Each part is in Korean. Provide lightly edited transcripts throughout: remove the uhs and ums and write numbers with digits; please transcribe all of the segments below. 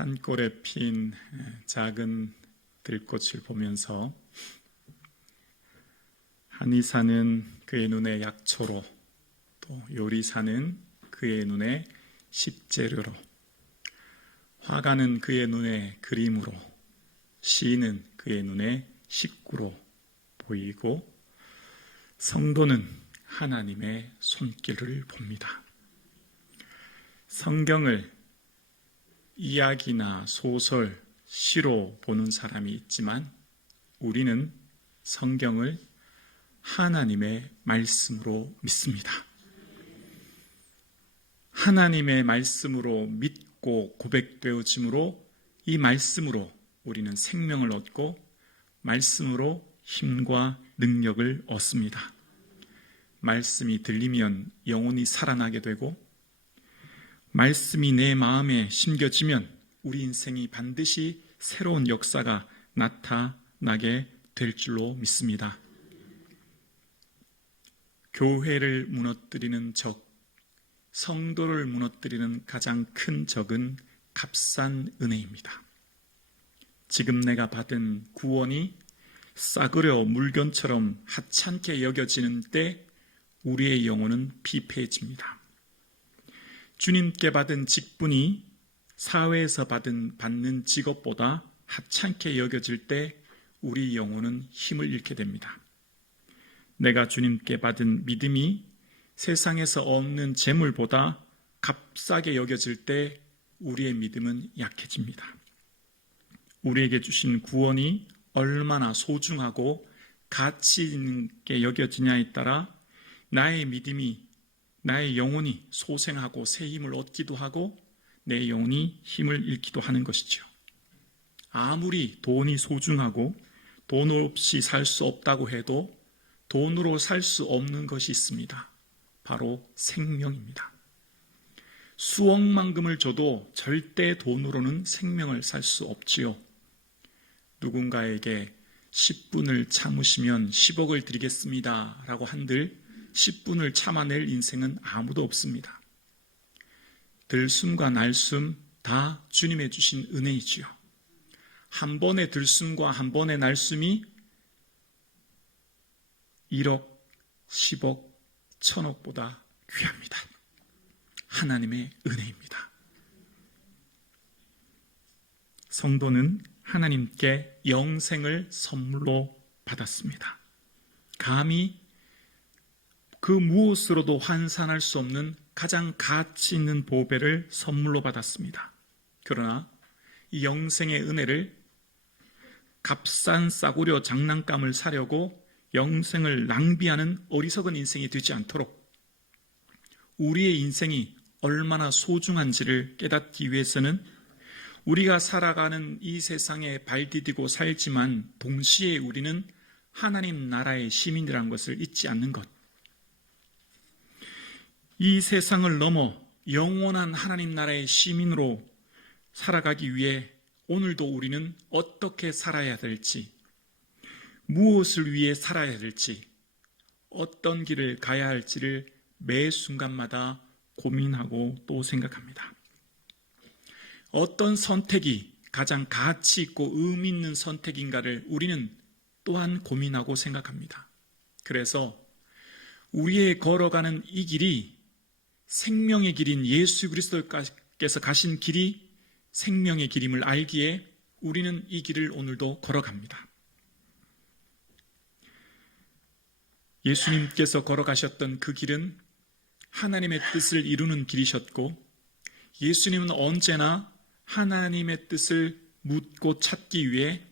산골에 핀 작은 들꽃을 보면서 한의사는 그의 눈에 약초로, 또 요리사는 그의 눈에 식재료로, 화가는 그의 눈에 그림으로, 시인은 그의 눈에 식구로 보이고, 성도는 하나님의 손길을 봅니다. 성경을 이야기나 소설, 시로 보는 사람이 있지만 우리는 성경을 하나님의 말씀으로 믿습니다. 하나님의 말씀으로 믿고 고백되어짐으로 이 말씀으로 우리는 생명을 얻고 말씀으로 힘과 능력을 얻습니다. 말씀이 들리면 영혼이 살아나게 되고 말씀이 내 마음에 심겨지면 우리 인생이 반드시 새로운 역사가 나타나게 될 줄로 믿습니다. 교회를 무너뜨리는 적, 성도를 무너뜨리는 가장 큰 적은 값싼 은혜입니다. 지금 내가 받은 구원이 싸구려 물건처럼 하찮게 여겨지는 때 우리의 영혼은 피폐해집니다. 주님께 받은 직분이 사회에서 받는 직업보다 하찮게 여겨질 때 우리 영혼은 힘을 잃게 됩니다. 내가 주님께 받은 믿음이 세상에서 얻는 재물보다 값싸게 여겨질 때 우리의 믿음은 약해집니다. 우리에게 주신 구원이 얼마나 소중하고 가치 있게 여겨지냐에 따라 나의 믿음이, 나의 영혼이 소생하고 새 힘을 얻기도 하고 내 영혼이 힘을 잃기도 하는 것이죠. 아무리 돈이 소중하고 돈 없이 살 수 없다고 해도 돈으로 살 수 없는 것이 있습니다. 바로 생명입니다. 수억만금을 줘도 절대 돈으로는 생명을 살 수 없지요. 누군가에게 10분을 참으시면 10억을 드리겠습니다 라고 한들 10분을 참아낼 인생은 아무도 없습니다. 들숨과 날숨 다 주님의 주신 은혜이지요. 한 번의 들숨과 한 번의 날숨이 1억, 10억, 1000억보다 귀합니다. 하나님의 은혜입니다. 성도는 하나님께 영생을 선물로 받았습니다. 감히 그 무엇으로도 환산할 수 없는 가장 가치 있는 보배를 선물로 받았습니다. 그러나 이 영생의 은혜를 값싼 싸구려 장난감을 사려고 영생을 낭비하는 어리석은 인생이 되지 않도록 우리의 인생이 얼마나 소중한지를 깨닫기 위해서는 우리가 살아가는 이 세상에 발 디디고 살지만 동시에 우리는 하나님 나라의 시민이라는 것을 잊지 않는 것, 이 세상을 넘어 영원한 하나님 나라의 시민으로 살아가기 위해 오늘도 우리는 어떻게 살아야 될지, 무엇을 위해 살아야 될지, 어떤 길을 가야 할지를 매 순간마다 고민하고 또 생각합니다. 어떤 선택이 가장 가치 있고 의미 있는 선택인가를 우리는 또한 고민하고 생각합니다. 그래서 우리의 걸어가는 이 길이 생명의 길인 예수 그리스도께서 가신 길이 생명의 길임을 알기에 우리는 이 길을 오늘도 걸어갑니다. 예수님께서 걸어가셨던 그 길은 하나님의 뜻을 이루는 길이셨고 예수님은 언제나 하나님의 뜻을 묻고 찾기 위해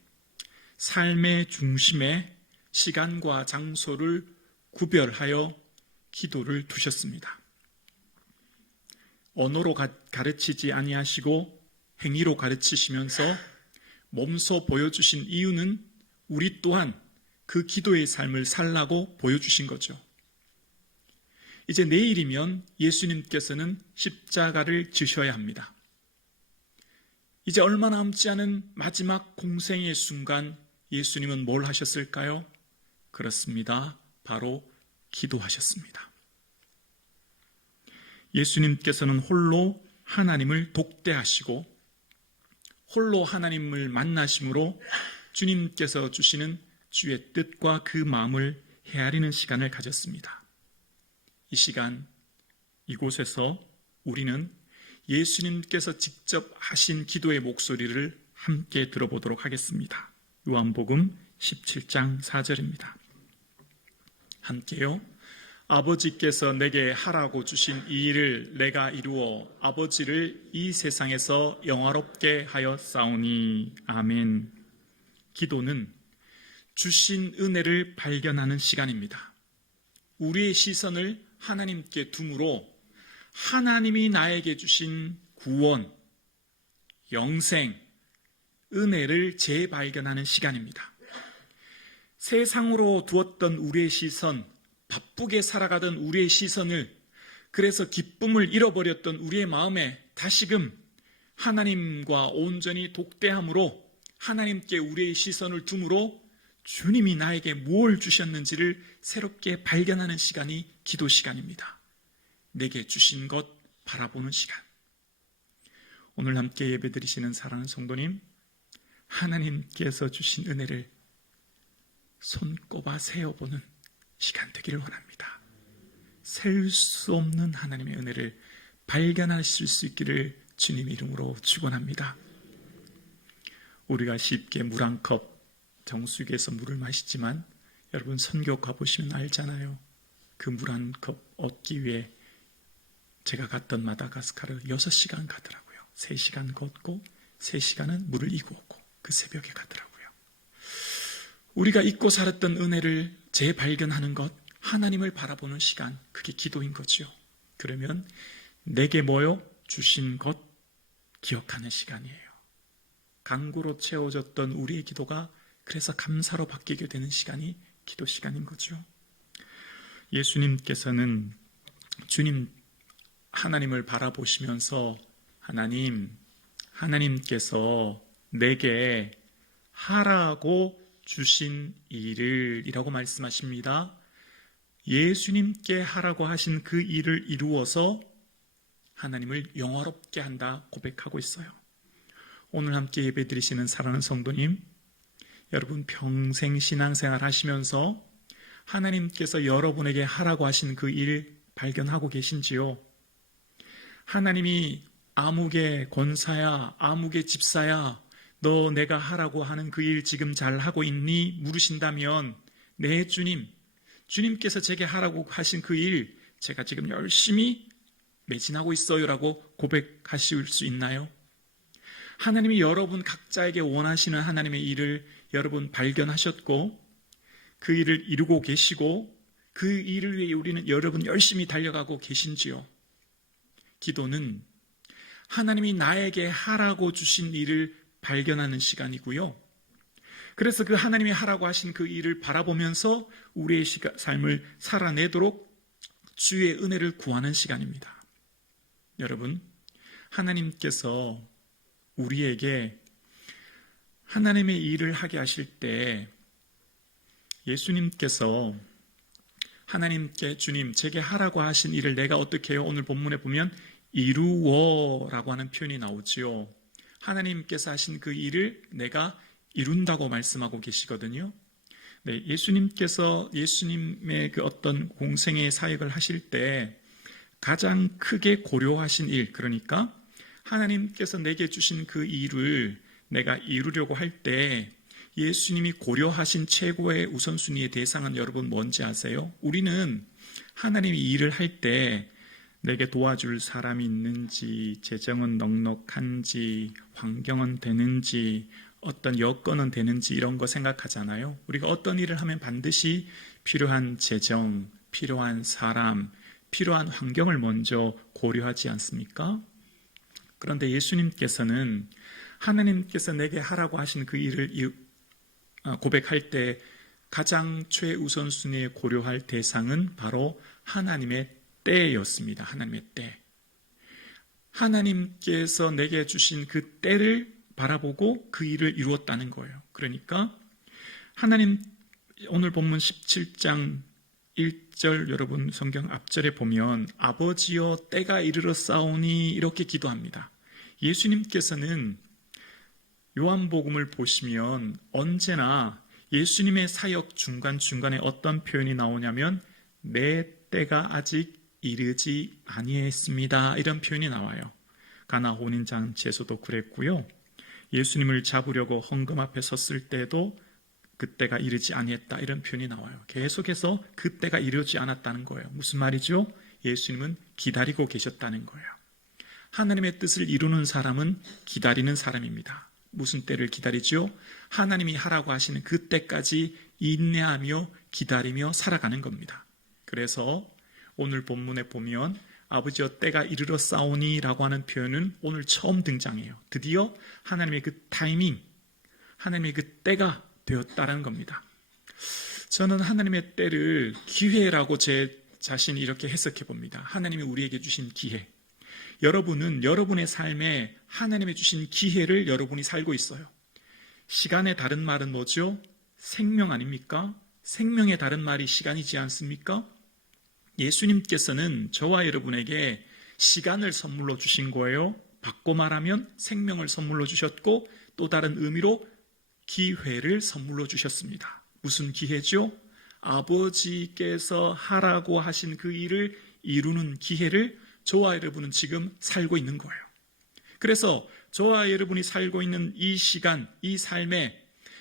삶의 중심에 시간과 장소를 구별하여 기도를 두셨습니다. 언어로 가르치지 아니하시고 행위로 가르치시면서 몸소 보여주신 이유는 우리 또한 그 기도의 삶을 살라고 보여주신 거죠. 이제 내일이면 예수님께서는 십자가를 지셔야 합니다. 이제 얼마 남지 않은 마지막 공생의 순간 예수님은 뭘 하셨을까요? 그렇습니다. 바로 기도하셨습니다. 예수님께서는 홀로 하나님을 독대하시고 홀로 하나님을 만나심으로 주님께서 주시는 주의 뜻과 그 마음을 헤아리는 시간을 가졌습니다. 이 시간 이곳에서 우리는 예수님께서 직접 하신 기도의 목소리를 함께 들어보도록 하겠습니다. 요한복음 17장 4절입니다. 함께요. 아버지께서 내게 하라고 주신 이 일을 내가 이루어 아버지를 이 세상에서 영화롭게 하여 싸우니. 아멘. 기도는 주신 은혜를 발견하는 시간입니다. 우리의 시선을 하나님께 둠으로 하나님이 나에게 주신 구원, 영생, 은혜를 재발견하는 시간입니다. 세상으로 두었던 우리의 시선, 바쁘게 살아가던 우리의 시선을, 그래서 기쁨을 잃어버렸던 우리의 마음에 다시금 하나님과 온전히 독대함으로 하나님께 우리의 시선을 둠으로 주님이 나에게 뭘 주셨는지를 새롭게 발견하는 시간이 기도 시간입니다. 내게 주신 것 바라보는 시간. 오늘 함께 예배드리시는 사랑하는 성도님, 하나님께서 주신 은혜를 손꼽아 세어보는 시간 되기를 원합니다. 셀 수 없는 하나님의 은혜를 발견하실 수 있기를 주님의 이름으로 축원합니다. 우리가 쉽게 물 한 컵 정수기에서 물을 마시지만 여러분 선교 가보시면 알잖아요. 그 물 한 컵 얻기 위해 제가 갔던 마다가스카르 6시간 가더라고요. 3시간 걷고 3시간은 물을 이구었고 그 새벽에 가더라고요. 우리가 잊고 살았던 은혜를 재발견하는 것, 하나님을 바라보는 시간, 그게 기도인 거죠. 그러면 내게 뭐요? 주신 것 기억하는 시간이에요. 간구로 채워졌던 우리의 기도가 그래서 감사로 바뀌게 되는 시간이 기도 시간인 거죠. 예수님께서는 주님 하나님을 바라보시면서 하나님께서 내게 하라고 주신 일을 이라고 말씀하십니다. 예수님께 하라고 하신 그 일을 이루어서 하나님을 영화롭게 한다 고백하고 있어요. 오늘 함께 예배드리시는 사랑하는 성도님, 여러분 평생 신앙생활 하시면서 하나님께서 여러분에게 하라고 하신 그 일 발견하고 계신지요? 하나님이 아무개 권사야, 아무개 집사야, 너 내가 하라고 하는 그 일 지금 잘 하고 있니? 물으신다면 네 주님께서 제게 하라고 하신 그 일 제가 지금 열심히 매진하고 있어요 라고 고백하실 수 있나요? 하나님이 여러분 각자에게 원하시는 하나님의 일을 여러분 발견하셨고 그 일을 이루고 계시고 그 일을 위해 우리는 여러분 열심히 달려가고 계신지요? 기도는 하나님이 나에게 하라고 주신 일을 발견하는 시간이고요. 그래서 그 하나님이 하라고 하신 그 일을 바라보면서 우리의 삶을 살아내도록 주의 은혜를 구하는 시간입니다. 여러분, 하나님께서 우리에게 하나님의 일을 하게 하실 때 예수님께서 하나님께 주님 제게 하라고 하신 일을 내가 어떻게 해요? 오늘 본문에 보면 이루어라고 하는 표현이 나오지요. 하나님께서 하신 그 일을 내가 이룬다고 말씀하고 계시거든요. 네, 예수님께서 예수님의 그 어떤 공생의 사역을 하실 때 가장 크게 고려하신 일, 그러니까 하나님께서 내게 주신 그 일을 내가 이루려고 할 때 예수님이 고려하신 최고의 우선순위의 대상은 여러분 뭔지 아세요? 우리는 하나님이 일을 할 때 내게 도와줄 사람이 있는지, 재정은 넉넉한지, 환경은 되는지, 어떤 여건은 되는지 이런 거 생각하잖아요. 우리가 어떤 일을 하면 반드시 필요한 재정, 필요한 사람, 필요한 환경을 먼저 고려하지 않습니까? 그런데 예수님께서는 하나님께서 내게 하라고 하신 그 일을 고백할 때 가장 최우선순위에 고려할 대상은 바로 하나님의 때였습니다. 하나님의 때. 하나님께서 내게 주신 그 때를 바라보고 그 일을 이루었다는 거예요. 그러니까 하나님 오늘 본문 17장 1절 여러분 성경 앞절에 보면 아버지여 때가 이르러 싸우니 이렇게 기도합니다. 예수님께서는 요한복음을 보시면 언제나 예수님의 사역 중간중간에 어떤 표현이 나오냐면 내 때가 아직 이르지 아니했습니다. 이런 표현이 나와요. 가나 혼인잔치에서도 그랬고요. 예수님을 잡으려고 헌금 앞에 섰을 때도 그때가 이르지 아니했다 이런 표현이 나와요. 계속해서 그때가 이르지 않았다는 거예요. 무슨 말이죠? 예수님은 기다리고 계셨다는 거예요. 하나님의 뜻을 이루는 사람은 기다리는 사람입니다. 무슨 때를 기다리죠? 하나님이 하라고 하시는 그 때까지 인내하며 기다리며 살아가는 겁니다. 그래서 오늘 본문에 보면 아버지여 때가 이르렀사오니 라고 하는 표현은 오늘 처음 등장해요. 드디어 하나님의 그 타이밍, 하나님의 그 때가 되었다는 겁니다. 저는 하나님의 때를 기회라고 제 자신이 이렇게 해석해 봅니다. 하나님이 우리에게 주신 기회. 여러분은 여러분의 삶에 하나님이 주신 기회를 여러분이 살고 있어요. 시간의 다른 말은 뭐죠? 생명 아닙니까? 생명의 다른 말이 시간이지 않습니까? 예수님께서는 저와 여러분에게 시간을 선물로 주신 거예요. 바꿔 말하면 생명을 선물로 주셨고 또 다른 의미로 기회를 선물로 주셨습니다. 무슨 기회죠? 아버지께서 하라고 하신 그 일을 이루는 기회를 저와 여러분은 지금 살고 있는 거예요. 그래서 저와 여러분이 살고 있는 이 시간, 이 삶에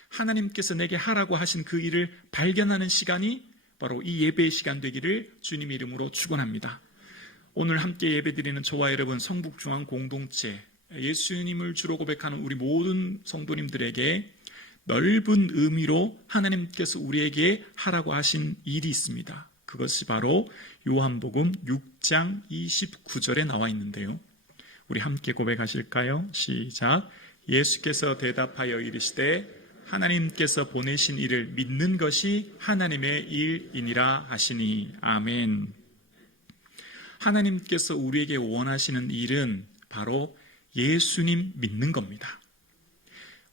하나님께서 내게 하라고 하신 그 일을 발견하는 시간이 바로 이 예배의 시간 되기를 주님의 이름으로 축원합니다. 오늘 함께 예배드리는 저와 여러분 성북중앙 공동체, 예수님을 주로 고백하는 우리 모든 성도님들에게 넓은 의미로 하나님께서 우리에게 하라고 하신 일이 있습니다. 그것이 바로 요한복음 6장 29절에 나와 있는데요. 우리 함께 고백하실까요? 시작. 예수께서 대답하여 이르시되 하나님께서 보내신 이를 믿는 것이 하나님의 일이니라 하시니. 아멘. 하나님께서 우리에게 원하시는 일은 바로 예수님 믿는 겁니다.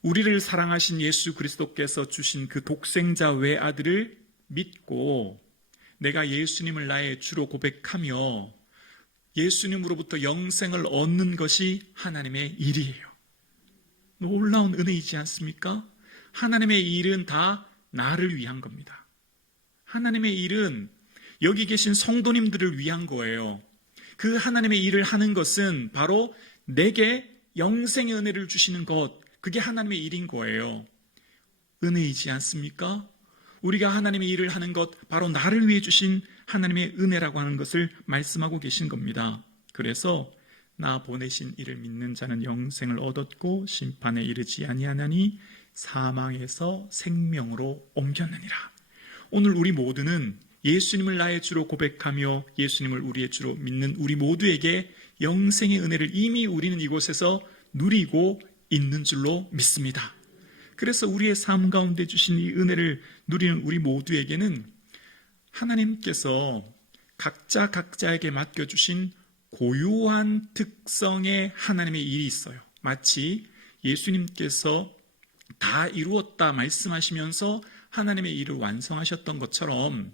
우리를 사랑하신 예수 그리스도께서 주신 그 독생자 외아들을 믿고 내가 예수님을 나의 주로 고백하며 예수님으로부터 영생을 얻는 것이 하나님의 일이에요. 놀라운 은혜이지 않습니까? 하나님의 일은 다 나를 위한 겁니다. 하나님의 일은 여기 계신 성도님들을 위한 거예요. 그 하나님의 일을 하는 것은 바로 내게 영생의 은혜를 주시는 것, 그게 하나님의 일인 거예요. 은혜이지 않습니까? 우리가 하나님의 일을 하는 것, 바로 나를 위해 주신 하나님의 은혜라고 하는 것을 말씀하고 계신 겁니다. 그래서 나 보내신 이를 믿는 자는 영생을 얻었고 심판에 이르지 아니하나니 사망에서 생명으로 옮겼느니라. 오늘 우리 모두는 예수님을 나의 주로 고백하며 예수님을 우리의 주로 믿는 우리 모두에게 영생의 은혜를 이미 우리는 이곳에서 누리고 있는 줄로 믿습니다. 그래서 우리의 삶 가운데 주신 이 은혜를 누리는 우리 모두에게는 하나님께서 각자에게 맡겨주신 고유한 특성의 하나님의 일이 있어요. 마치 예수님께서 다 이루었다 말씀하시면서 하나님의 일을 완성하셨던 것처럼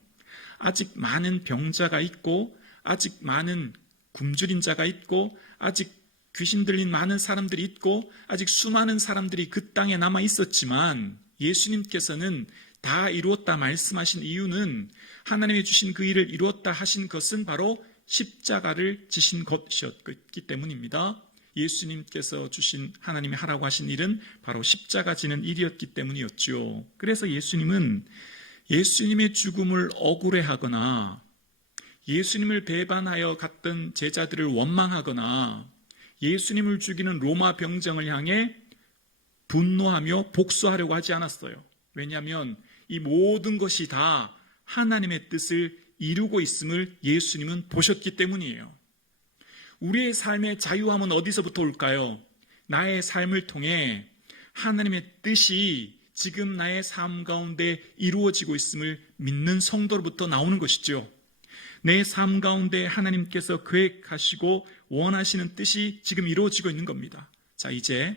아직 많은 병자가 있고 아직 많은 굶주린 자가 있고 아직 귀신 들린 많은 사람들이 있고 아직 수많은 사람들이 그 땅에 남아 있었지만 예수님께서는 다 이루었다 말씀하신 이유는 하나님이 주신 그 일을 이루었다 하신 것은 바로 십자가를 지신 것이었기 때문입니다. 예수님께서 주신 하나님이 하라고 하신 일은 바로 십자가 지는 일이었기 때문이었죠. 그래서 예수님은 예수님의 죽음을 억울해하거나 예수님을 배반하여 갔던 제자들을 원망하거나 예수님을 죽이는 로마 병정을 향해 분노하며 복수하려고 하지 않았어요. 왜냐하면 이 모든 것이 다 하나님의 뜻을 이루고 있음을 예수님은 보셨기 때문이에요. 우리의 삶의 자유함은 어디서부터 올까요? 나의 삶을 통해 하나님의 뜻이 지금 나의 삶 가운데 이루어지고 있음을 믿는 성도로부터 나오는 것이죠. 내 삶 가운데 하나님께서 계획하시고 원하시는 뜻이 지금 이루어지고 있는 겁니다. 자, 이제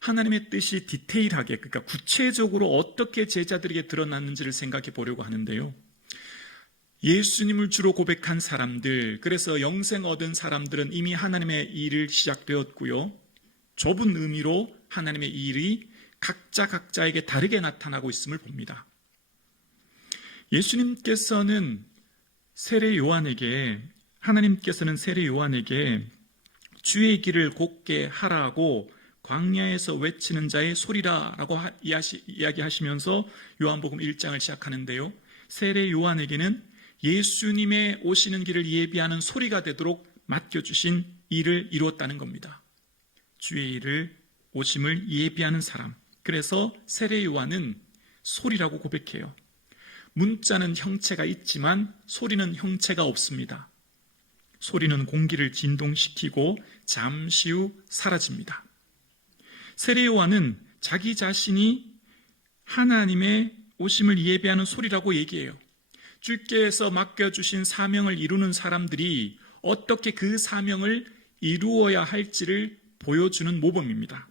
하나님의 뜻이 디테일하게, 그러니까 구체적으로 어떻게 제자들에게 드러났는지를 생각해 보려고 하는데요. 예수님을 주로 고백한 사람들, 그래서 영생 얻은 사람들은 이미 하나님의 일을 시작되었고요. 좁은 의미로 하나님의 일이 각자에게 다르게 나타나고 있음을 봅니다. 하나님께서는 세례 요한에게 주의 길을 곧게 하라고 광야에서 외치는 자의 소리라라고 이야기하시면서 요한복음 1장을 시작하는데요. 세례 요한에게는 예수님의 오시는 길을 예비하는 소리가 되도록 맡겨주신 일을 이루었다는 겁니다. 주의 일을 오심을 예비하는 사람. 그래서 세례 요한은 소리라고 고백해요. 문자는 형체가 있지만 소리는 형체가 없습니다. 소리는 공기를 진동시키고 잠시 후 사라집니다. 세례 요한은 자기 자신이 하나님의 오심을 예비하는 소리라고 얘기해요. 주께서 맡겨주신 사명을 이루는 사람들이 어떻게 그 사명을 이루어야 할지를 보여주는 모범입니다.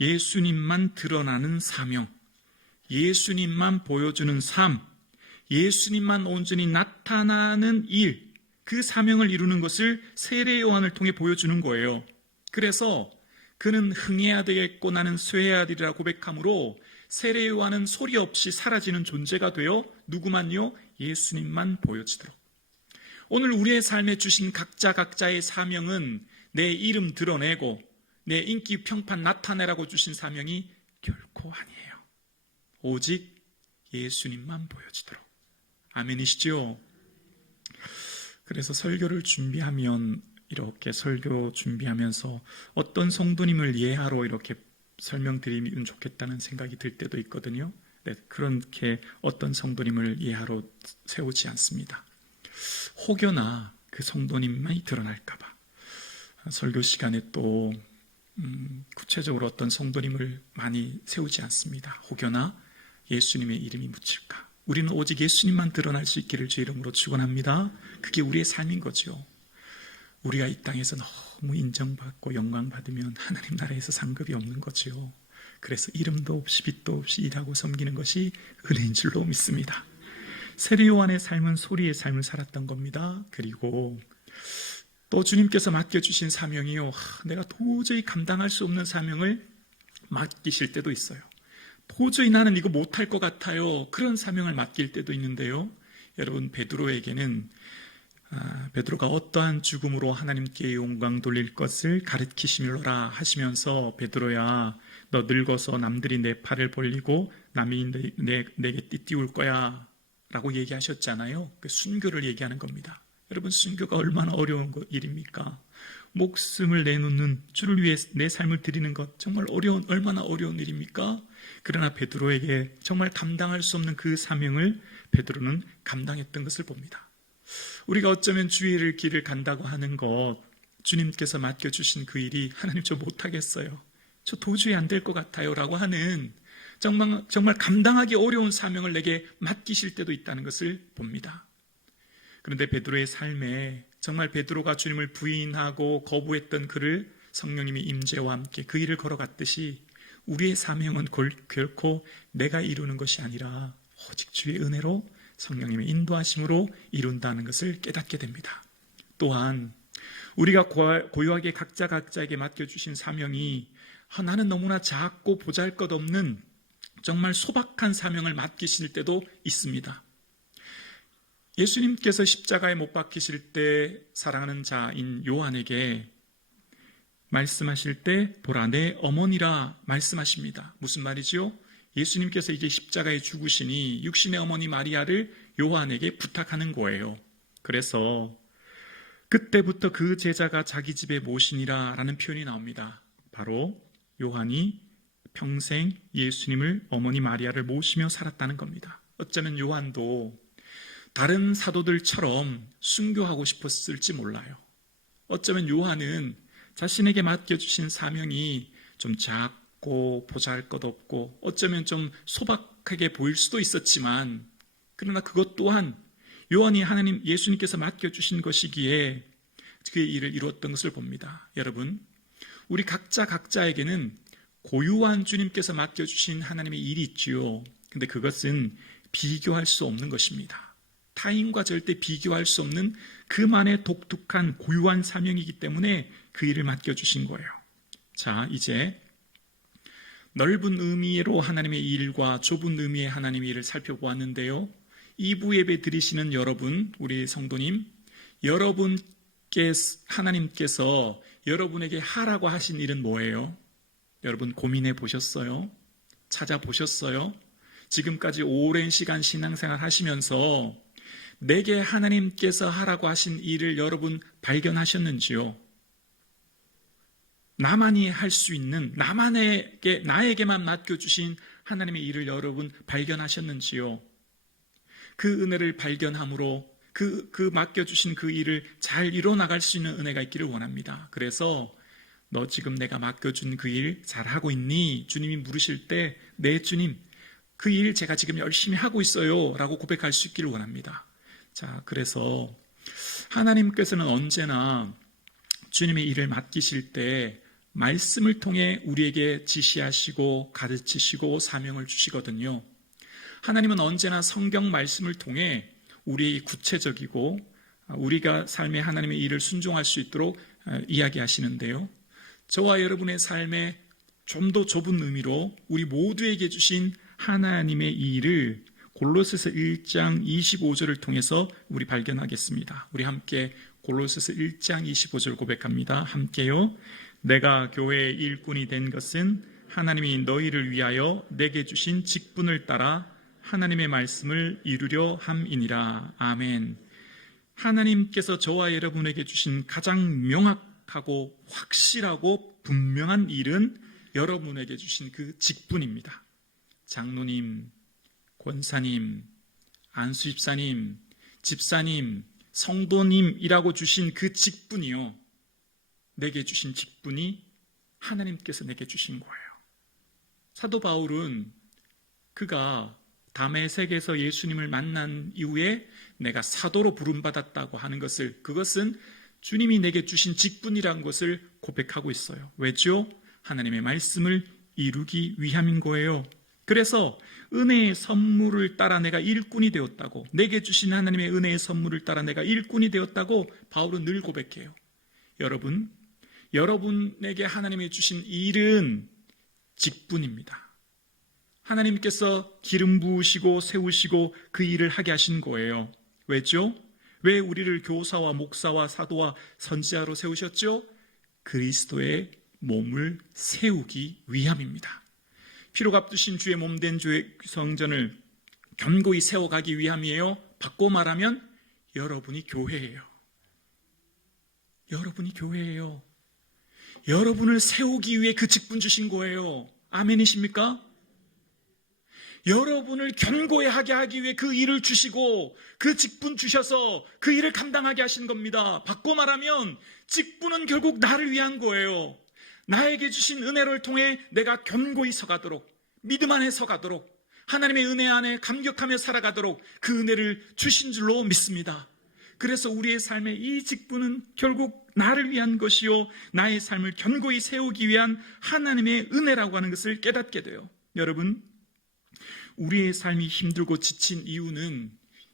예수님만 드러나는 사명, 예수님만 보여주는 삶, 예수님만 온전히 나타나는 일, 그 사명을 이루는 것을 세례 요한을 통해 보여주는 거예요. 그래서 그는 흥해야 되겠고 나는 쇠해야 되리라 고백하므로 세례 요한은 소리 없이 사라지는 존재가 되어 누구만요? 예수님만 보여지도록. 오늘 우리의 삶에 주신 각자의 사명은 내 이름 드러내고 내 인기 평판 나타내라고 주신 사명이 결코 아니에요. 오직 예수님만 보여지도록. 아멘이시죠? 그래서 설교를 준비하면 이렇게 설교 준비하면서 어떤 성도님을 예하로 이렇게 설명드리면 좋겠다는 생각이 들 때도 있거든요. 네, 그렇게 어떤 성도님을 예하로 세우지 않습니다. 혹여나 그 성도님만이 드러날까봐 설교 시간에 또 구체적으로 어떤 성도님을 많이 세우지 않습니다. 혹여나 예수님의 이름이 묻힐까. 우리는 오직 예수님만 드러날 수 있기를 주 이름으로 축원합니다. 그게 우리의 삶인 거죠. 우리가 이 땅에서 너무 인정받고 영광받으면 하나님 나라에서 상급이 없는 거죠. 그래서 이름도 없이 빛도 없이 일하고 섬기는 것이 은혜인 줄로 믿습니다. 세례 요한의 삶은 소리의 삶을 살았던 겁니다. 그리고 또 주님께서 맡겨주신 사명이요, 내가 도저히 감당할 수 없는 사명을 맡기실 때도 있어요. 도저히 나는 이거 못할 것 같아요. 그런 사명을 맡길 때도 있는데요. 여러분, 베드로에게는 베드로가 어떠한 죽음으로 하나님께 영광 돌릴 것을 가르치시밀라 하시면서, 베드로야, 너 늙어서 남들이 내 팔을 벌리고 남이 내게 띠띠울 거야 라고 얘기하셨잖아요. 그 순교를 얘기하는 겁니다. 여러분, 순교가 얼마나 어려운 일입니까? 목숨을 내놓는, 주를 위해 내 삶을 드리는 것, 정말 얼마나 어려운 일입니까? 그러나 베드로에게 정말 감당할 수 없는 그 사명을 베드로는 감당했던 것을 봅니다. 우리가 어쩌면 주의 길을 간다고 하는 것, 주님께서 맡겨주신 그 일이 하나님 저 못하겠어요, 저 도저히 안 될 것 같아요 라고 하는 정말 감당하기 어려운 사명을 내게 맡기실 때도 있다는 것을 봅니다. 그런데 베드로의 삶에 정말 베드로가 주님을 부인하고 거부했던 그를 성령님이 임재와 함께 그 일을 걸어갔듯이 우리의 사명은 결코 내가 이루는 것이 아니라 오직 주의 은혜로 성령님의 인도하심으로 이룬다는 것을 깨닫게 됩니다. 또한 우리가 고요하게 각자에게 맡겨주신 사명이 나는 너무나 작고 보잘것없는 정말 소박한 사명을 맡기실 때도 있습니다. 예수님께서 십자가에 못 박히실 때 사랑하는 자인 요한에게 말씀하실 때 보라 내 어머니라 말씀하십니다. 무슨 말이죠? 예수님께서 이제 십자가에 죽으시니 육신의 어머니 마리아를 요한에게 부탁하는 거예요. 그래서 그때부터 그 제자가 자기 집에 모시니라 라는 표현이 나옵니다. 바로 요한이 평생 예수님을, 어머니 마리아를 모시며 살았다는 겁니다. 어쩌면 요한도 다른 사도들처럼 순교하고 싶었을지 몰라요. 어쩌면 요한은 자신에게 맡겨주신 사명이 좀 작고 보잘것없고 어쩌면 좀 소박하게 보일 수도 있었지만, 그러나 그것 또한 요한이 예수님께서 맡겨주신 것이기에 그 일을 이루었던 것을 봅니다. 여러분, 우리 각자에게는 고유한 주님께서 맡겨주신 하나님의 일이 있지요. 근데 그것은 비교할 수 없는 것입니다. 타인과 절대 비교할 수 없는 그만의 독특한 고유한 사명이기 때문에 그 일을 맡겨주신 거예요. 자, 이제 넓은 의미로 하나님의 일과 좁은 의미의 하나님의 일을 살펴보았는데요. 2부 예배 드리시는 여러분, 우리 성도님, 하나님께서 여러분에게 하라고 하신 일은 뭐예요? 여러분 고민해 보셨어요? 찾아보셨어요? 지금까지 오랜 시간 신앙생활 하시면서 내게 하나님께서 하라고 하신 일을 여러분 발견하셨는지요? 나만이 할 수 있는, 나에게만 맡겨주신 하나님의 일을 여러분 발견하셨는지요? 그 은혜를 발견함으로 그 맡겨주신 그 일을 잘 이뤄나갈 수 있는 은혜가 있기를 원합니다. 그래서 너 지금 내가 맡겨준 그 일 잘하고 있니? 주님이 물으실 때 네 주님, 그 일 제가 지금 열심히 하고 있어요 라고 고백할 수 있기를 원합니다. 자, 그래서 하나님께서는 언제나 주님의 일을 맡기실 때 말씀을 통해 우리에게 지시하시고 가르치시고 사명을 주시거든요. 하나님은 언제나 성경 말씀을 통해 우리의 구체적이고 우리가 삶의 하나님의 일을 순종할 수 있도록 이야기하시는데요. 저와 여러분의 삶에 좀 더 좁은 의미로 우리 모두에게 주신 하나님의 이 일을 골로새서 1장 25절을 통해서 우리 발견하겠습니다. 우리 함께 골로새서 1장 25절 고백합니다. 함께요. 내가 교회의 일꾼이 된 것은 하나님이 너희를 위하여 내게 주신 직분을 따라 하나님의 말씀을 이루려 함이니라. 아멘. 하나님께서 저와 여러분에게 주신 가장 명확하고 확실하고 분명한 일은 여러분에게 주신 그 직분입니다. 장로님, 권사님, 안수집사님, 집사님, 성도님이라고 주신 그 직분이요. 내게 주신 직분이 하나님께서 내게 주신 거예요. 사도 바울은 그가 다메섹에서 예수님을 만난 이후에 내가 사도로 부름받았다고 하는 그것은 주님이 내게 주신 직분이라는 것을 고백하고 있어요. 왜죠? 하나님의 말씀을 이루기 위함인 거예요. 그래서 은혜의 선물을 따라 내가 일꾼이 되었다고, 내게 주신 하나님의 은혜의 선물을 따라 내가 일꾼이 되었다고 바울은 늘 고백해요. 여러분에게 하나님이 주신 일은 직분입니다. 하나님께서 기름 부으시고 세우시고 그 일을 하게 하신 거예요. 왜죠? 왜 우리를 교사와 목사와 사도와 선지자로 세우셨죠? 그리스도의 몸을 세우기 위함입니다. 피로 값주신 주의 몸된 주의 성전을 견고히 세워가기 위함이에요. 바꿔 말하면 여러분이 교회예요. 여러분이 교회예요. 여러분을 세우기 위해 그 직분 주신 거예요. 아멘이십니까? 여러분을 견고히 하게 하기 위해 그 일을 주시고 그 직분 주셔서 그 일을 감당하게 하신 겁니다. 바꿔 말하면 직분은 결국 나를 위한 거예요. 나에게 주신 은혜를 통해 내가 견고히 서가도록, 믿음 안에 서가도록, 하나님의 은혜 안에 감격하며 살아가도록 그 은혜를 주신 줄로 믿습니다. 그래서 우리의 삶의 이 직분은 결국 나를 위한 것이요, 나의 삶을 견고히 세우기 위한 하나님의 은혜라고 하는 것을 깨닫게 돼요. 여러분, 우리의 삶이 힘들고 지친 이유는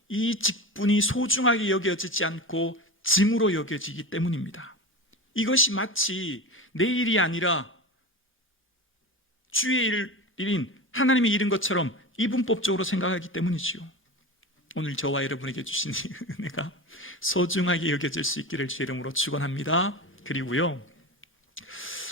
이 직분이 소중하게 여겨지지 않고 짐으로 여겨지기 때문입니다. 이것이 마치 내 일이 아니라 주의 일인 하나님의 일인 것처럼 이분법적으로 생각하기 때문이지요. 오늘 저와 여러분에게 주신 이 은혜가 소중하게 여겨질 수 있기를 주의 이름으로 축원합니다. 그리고요,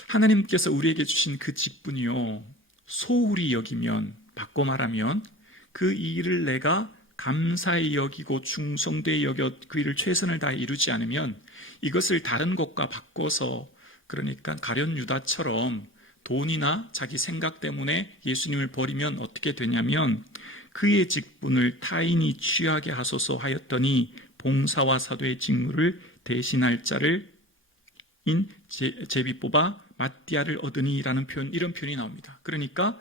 하나님께서 우리에게 주신 그 직분이요, 소홀히 여기면, 바꿔 말하면 그 일을 내가 감사히 여기고 충성되이 여겨 그 일을 최선을 다해 이루지 않으면 이것을 다른 것과 바꿔서, 그러니까 가룟 유다처럼 돈이나 자기 생각 때문에 예수님을 버리면 어떻게 되냐면 그의 직분을 타인이 취하게 하소서 하였더니 봉사와 사도의 직무를 대신할 자를 제비 뽑아 마띠아를 얻으니라는 표현, 이런 표현이 나옵니다. 그러니까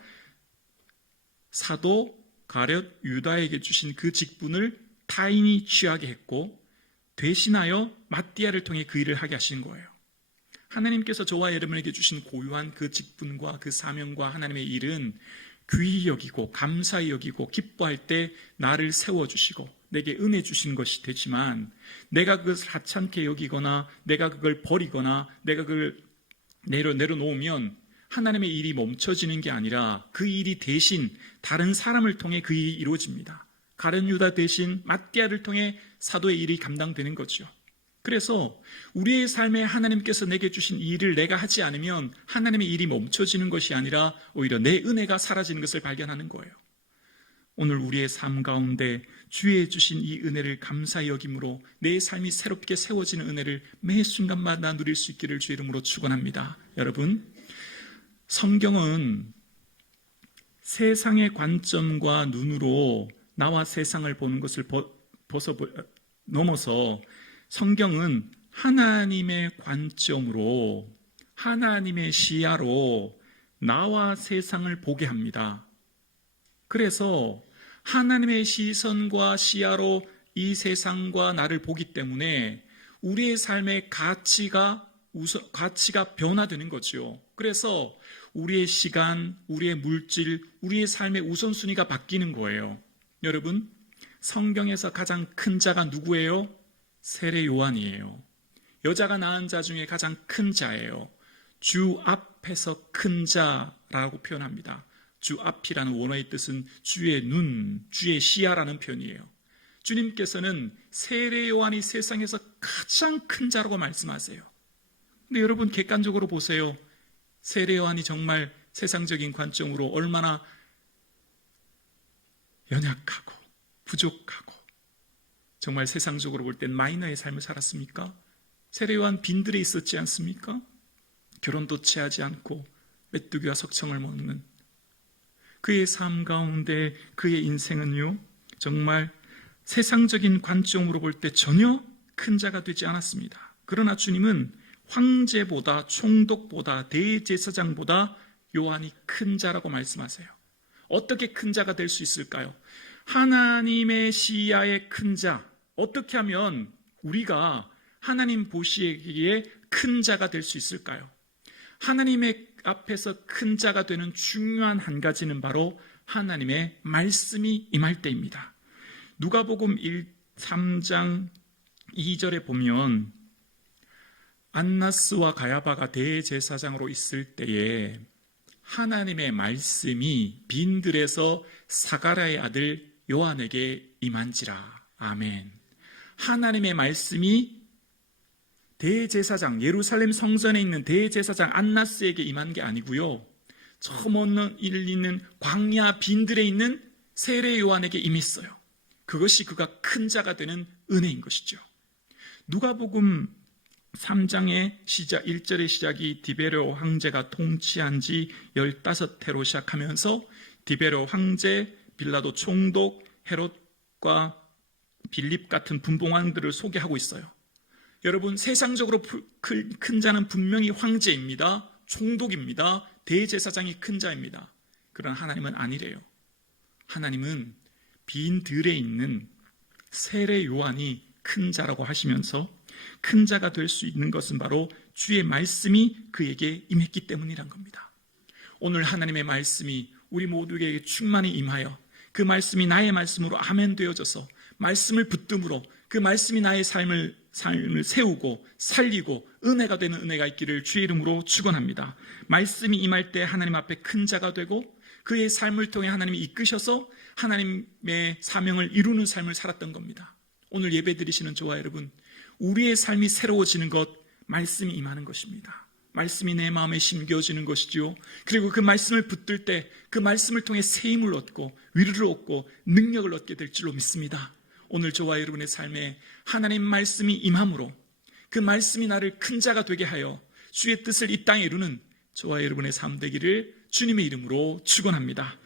사도 가룟 유다에게 주신 그 직분을 타인이 취하게 했고 대신하여 마띠아를 통해 그 일을 하게 하신 거예요. 하나님께서 저와 여러분에게 주신 고유한 그 직분과 그 사명과 하나님의 일은 귀히 여기고 감사히 여기고 기뻐할 때 나를 세워주시고 내게 은혜 주신 것이 되지만, 내가 그것을 하찮게 여기거나 내가 그걸 버리거나 내가 그걸 내려놓으면 하나님의 일이 멈춰지는 게 아니라 그 일이 대신 다른 사람을 통해 그 일이 이루어집니다. 가룟 유다 대신 맏디아를 통해 사도의 일이 감당되는 거죠. 그래서 우리의 삶에 하나님께서 내게 주신 이 일을 내가 하지 않으면 하나님의 일이 멈춰지는 것이 아니라 오히려 내 은혜가 사라지는 것을 발견하는 거예요. 오늘 우리의 삶 가운데 주의 주신 이 은혜를 감사히 여김으로 내 삶이 새롭게 세워지는 은혜를 매 순간마다 누릴 수 있기를 주의 이름으로 축원합니다. 여러분, 성경은 세상의 관점과 눈으로 나와 세상을 보는 것을 넘어서 성경은 하나님의 관점으로, 하나님의 시야로 나와 세상을 보게 합니다. 그래서 하나님의 시선과 시야로 이 세상과 나를 보기 때문에 우리의 삶의 가치가 변화되는 거죠. 그래서 우리의 시간, 우리의 물질, 우리의 삶의 우선순위가 바뀌는 거예요. 여러분, 성경에서 가장 큰 자가 누구예요? 세례 요한이에요. 여자가 낳은 자 중에 가장 큰 자예요. 주 앞에서 큰 자라고 표현합니다. 주 앞이라는 원어의 뜻은 주의 눈, 주의 시야라는 표현이에요. 주님께서는 세례 요한이 세상에서 가장 큰 자라고 말씀하세요. 근데 여러분, 객관적으로 보세요. 세례 요한이 정말 세상적인 관점으로 얼마나 연약하고 부족하고 정말 세상적으로 볼 땐 마이너의 삶을 살았습니까? 세례 요한 빈들에 있었지 않습니까? 결혼도 취하지 않고 메뚜기와 석청을 먹는 그의 삶 가운데 그의 인생은요, 정말 세상적인 관점으로 볼 때 전혀 큰 자가 되지 않았습니다. 그러나 주님은 황제보다, 총독보다, 대제사장보다 요한이 큰 자라고 말씀하세요. 어떻게 큰 자가 될 수 있을까요? 하나님의 시야의 큰 자, 어떻게 하면 우리가 하나님 보시기에 큰 자가 될 수 있을까요? 하나님의 앞에서 큰 자가 되는 중요한 한 가지는 바로 하나님의 말씀이 임할 때입니다. 누가복음 3장 2절에 보면 안나스와 가야바가 대제사장으로 있을 때에 하나님의 말씀이 빈들에서 사가랴의 아들 요한에게 임한지라. 아멘. 하나님의 말씀이 대제사장, 예루살렘 성전에 있는 대제사장 안나스에게 임한 게 아니고요, 처음 오는 일 있는 광야 빈들에 있는 세례 요한에게 임했어요. 그것이 그가 큰 자가 되는 은혜인 것이죠. 누가복음 3장의 시작, 1절의 시작이 디베레오 황제가 통치한 지 15해로 시작하면서 디베레오 황제, 빌라도 총독, 헤롯과 빌립 같은 분봉왕들을 소개하고 있어요. 여러분, 세상적으로 큰 자는 분명히 황제입니다. 총독입니다. 대제사장이 큰 자입니다. 그러나 하나님은 아니래요. 하나님은 빈들에 있는 세례 요한이 큰 자라고 하시면서 큰 자가 될 수 있는 것은 바로 주의 말씀이 그에게 임했기 때문이란 겁니다. 오늘 하나님의 말씀이 우리 모두에게 충만히 임하여 그 말씀이 나의 말씀으로 아멘 되어져서 말씀을 붙듦으로 그 말씀이 나의 삶을 세우고 살리고 은혜가 되는 은혜가 있기를 주의 이름으로 축원합니다. 말씀이 임할 때 하나님 앞에 큰 자가 되고 그의 삶을 통해 하나님이 이끄셔서 하나님의 사명을 이루는 삶을 살았던 겁니다. 오늘 예배 드리시는 저와 여러분, 우리의 삶이 새로워지는 것, 말씀이 임하는 것입니다. 말씀이 내 마음에 심겨지는 것이죠. 그리고 그 말씀을 붙들 때 그 말씀을 통해 세임을 얻고 위로를 얻고 능력을 얻게 될 줄로 믿습니다. 오늘 저와 여러분의 삶에 하나님 말씀이 임함으로 그 말씀이 나를 큰 자가 되게 하여 주의 뜻을 이 땅에 이루는 저와 여러분의 삶 되기를 주님의 이름으로 축원합니다.